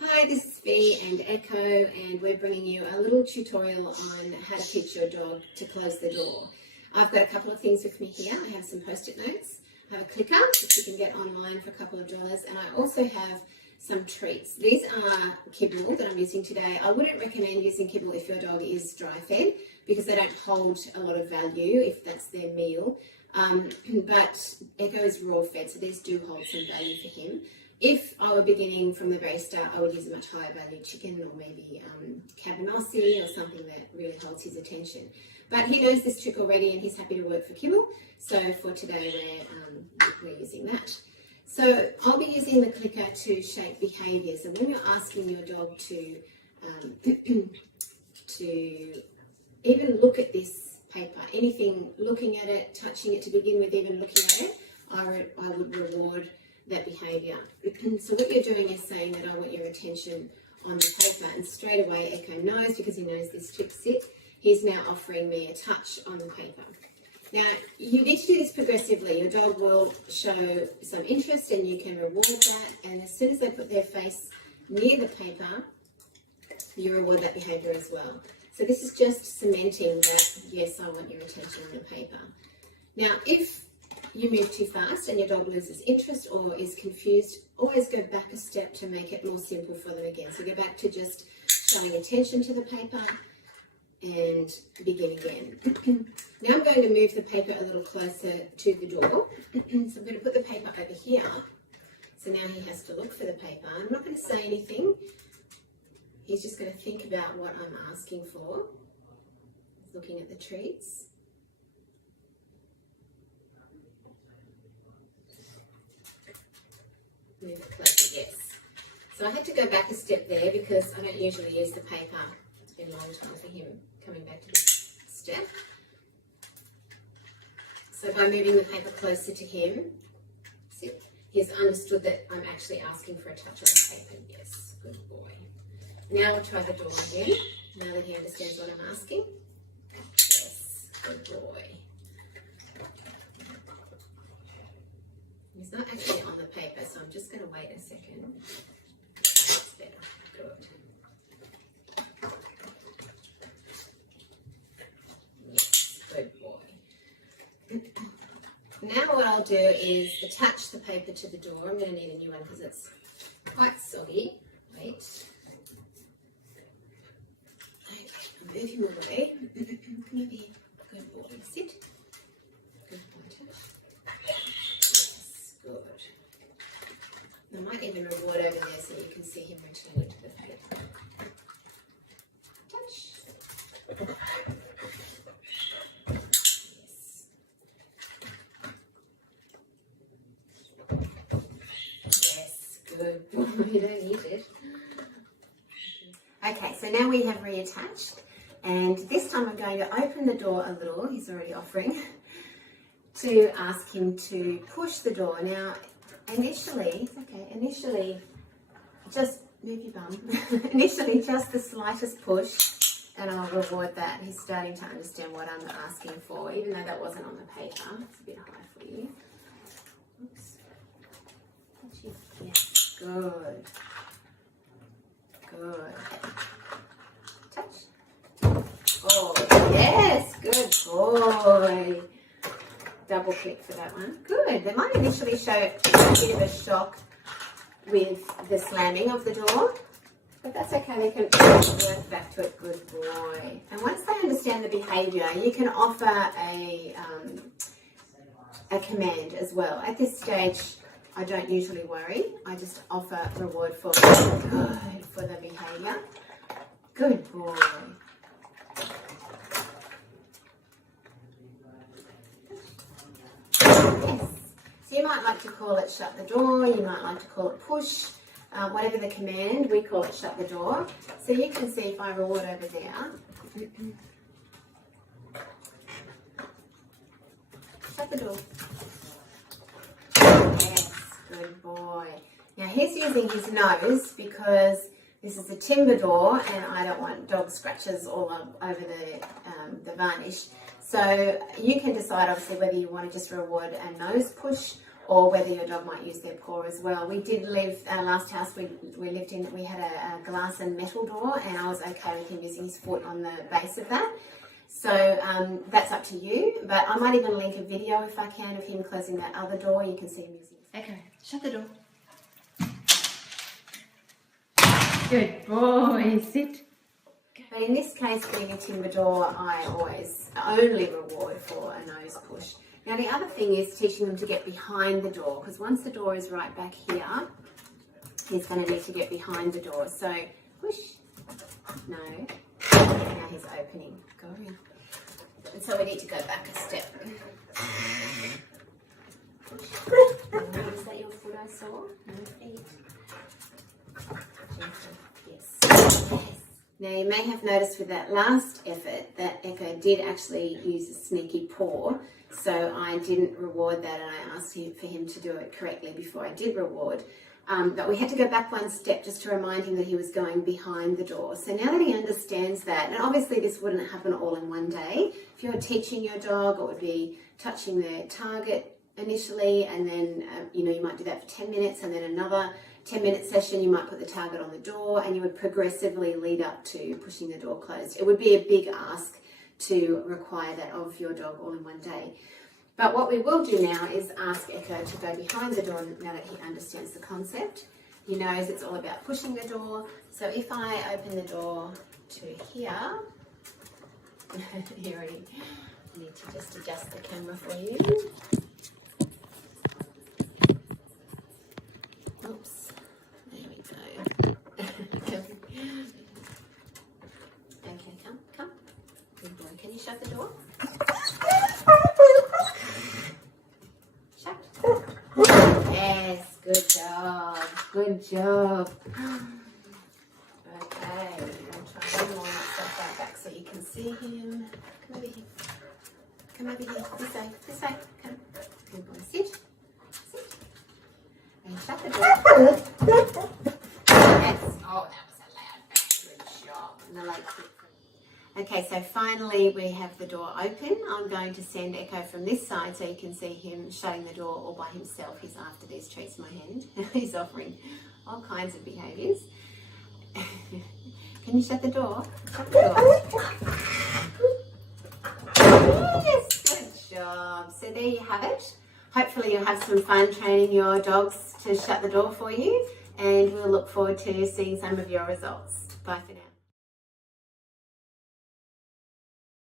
Hi, this is Fee and Echo, and we're bringing you a little tutorial on how to teach your dog to close the door. I've got a couple of things with me here. I have some post-it notes, I have a clicker which you can get online for a couple of dollars, and I also have some treats. These are kibble that I'm using today. I wouldn't recommend using kibble if your dog is dry fed because they don't hold a lot of value if that's their meal. But Echo is raw fed, so these do hold some value for him. If I were beginning from the very start, I would use a much higher value chicken or maybe cabanossi or something that really holds his attention. But he knows this trick already and he's happy to work for kibble. So for today, we're using that. So I'll be using the clicker to shape behaviours. And when you're asking your dog to even look at this paper, anything, looking at it, touching it to begin with, even looking at it, I would reward that behaviour. So what you're doing is saying that I want your attention on the paper, and straight away Echo knows, because he knows this trick's it, he's now offering me a touch on the paper. Now you need to do this progressively. Your dog will show some interest and you can reward that, and as soon as they put their face near the paper, you reward that behaviour as well. So this is just cementing that, yes, I want your attention on the paper. Now if you move too fast and your dog loses interest or is confused, always go back a step to make it more simple for them again. So go back to just showing attention to the paper and begin again. Now I'm going to move the paper a little closer to the door. So I'm going to put the paper over here. So now he has to look for the paper. I'm not going to say anything. He's just going to think about what I'm asking for. He's looking at the treats. Move it closer, yes. So I had to go back a step there because I don't usually use the paper. It's been a long time for him coming back to this step. So by moving the paper closer to him, see, he's understood that I'm actually asking for a touch on the paper. Yes, good boy. Now we'll try the door again, now that he understands what I'm asking. Yes, good boy. He's not actually on the paper, so I'm just going to wait a second. That's better. Good. Yes, good boy. Now what I'll do is attach the paper to the door. I'm going to need a new one because it's quite soggy. Wait. Okay, I'll move him away. Come over here. Good boy. Sit. Good boy. Touch. Good. I might even reward over there so you can see him return into the paper. Touch. Yes. Yes, good boy. You don't need it. Okay, so now we have reattached, and this time I'm going to open the door a little. He's already offering to ask him to push the door. Now, initially, it's okay, initially, just move your bum. Initially, just the slightest push, and I'll reward that. He's starting to understand what I'm asking for, even though that wasn't on the paper. It's a bit high for you. Oops. Yes, good. Good. Touch. Oh, yes, good boy. Double click for that one. Good. They might initially show a bit of a shock with the slamming of the door, but that's okay. They can work back to it. Good boy. And once they understand the behaviour, you can offer a command as well. At this stage, I don't usually worry. I just offer reward for the behaviour. Good boy. Yes. So you might like to call it shut the door, you might like to call it push, whatever the command, we call it shut the door. So you can see if I reward over there. Shut the door. Yes, good boy. Now he's using his nose because this is a timber door and I don't want dog scratches all over the varnish. So you can decide obviously whether you want to just reward a nose push or whether your dog might use their paw as well. We did live, last house we lived in, we had a glass and metal door, and I was okay with him using his foot on the base of that. So that's up to you, but I might even link a video if I can of him closing that other door. You can see him using it. Echo, shut the door. Good boy, sit. But in this case, being a timber door, I always only reward for a nose push. Now the other thing is teaching them to get behind the door, because once the door is right back here, he's going to need to get behind the door. So push, no, now he's opening, go in. And so we need to go back a step. Push. Is that your foot I saw? No feet. Yes. Now you may have noticed with that last effort that Echo did actually use a sneaky paw, so I didn't reward that, and I asked for him to do it correctly before I did reward. But we had to go back one step just to remind him that he was going behind the door. So now that he understands that, and obviously this wouldn't happen all in one day. If you're teaching your dog, it would be touching their target initially, and then you might do that for 10 minutes, and then another 10-minute session, you might put the target on the door, and you would progressively lead up to pushing the door closed. It would be a big ask to require that of your dog all in one day. But what we will do now is ask Echo to go behind the door now that he understands the concept. He knows it's all about pushing the door. So if I open the door to here, here I need to just adjust the camera for you. Oops, there we go. Okay, come. Good boy. Can you shut the door? Shut. Yes, good job. Good job. Okay, I'm going to try one more. Step that back so you can see him. Come over here. Come over here. This way. Come. Good boy. Sit. And shut the door. Yes. Oh, that was a loud bang. Good job. And the legs fit. Okay, so finally we have the door open. I'm going to send Echo from this side so you can see him shutting the door all by himself. He's after these treats in my hand. He's offering all kinds of behaviours. Can you shut the door? Shut the door. Yes, good job. So there you have it. Hopefully you'll have some fun training your dogs to shut the door for you, and we'll look forward to seeing some of your results. Bye for now.